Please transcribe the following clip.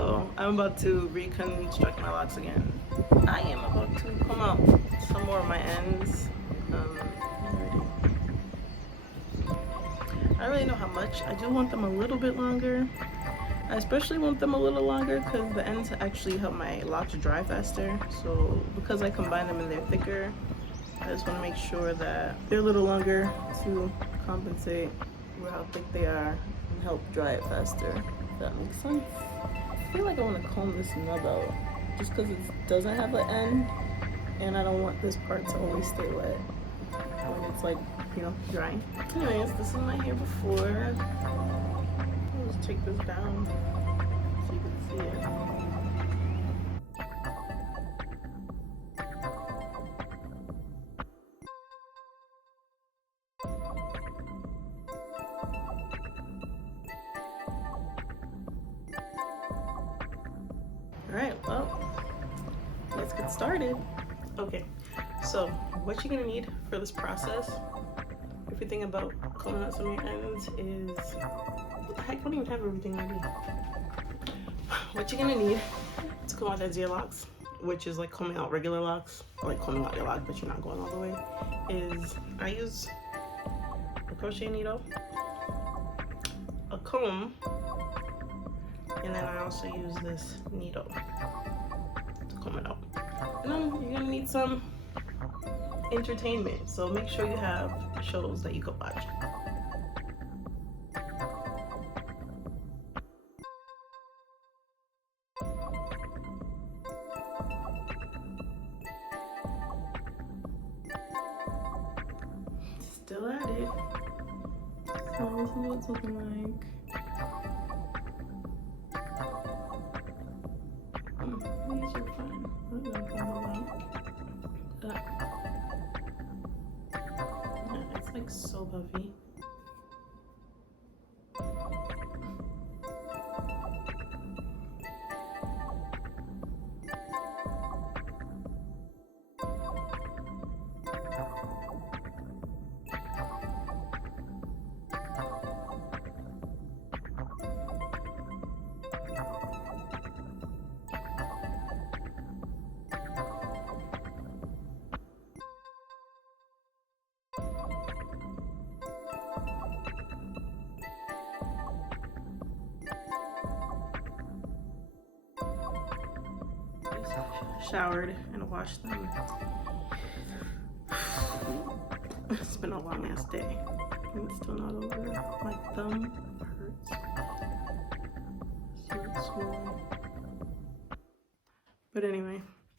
So I'm about to reconstruct my locks again. I am about to comb out some more of my ends. I don't really know how much. I do want them a little bit longer. I especially want them a little longer because the ends actually help my locks dry faster. So because I combine them and they're thicker, I just want to make sure that they're a little longer to compensate for how thick they are and help dry it faster. If that makes sense. I feel like I want to comb this nub out just because it doesn't have an end, and I don't want this part to always stay wet when it's like, you know, drying. Anyways, this is my hair before. I'll just take this down so you can see it. Alright, well, let's get started. Okay, so what you're gonna need for this process, if you think about combing out some of your ends, is what the heck? I don't even have everything ready. What you're gonna need to comb out that zero locks, which is like combing out regular locks, or like combing out your lock, but you're not going all the way, is I use a crochet needle, a comb, and then I also use this needle to comb it out. And then you're gonna need some entertainment, so make sure you have shows that you can watch. Still at it. So this is what it's looking like. These are fun. I'm gonna pull them out. Yeah, it's like so puffy. Showered and washed them. It's been a long ass day and it's still not over. My thumb hurts. So it's swollen. But anyway,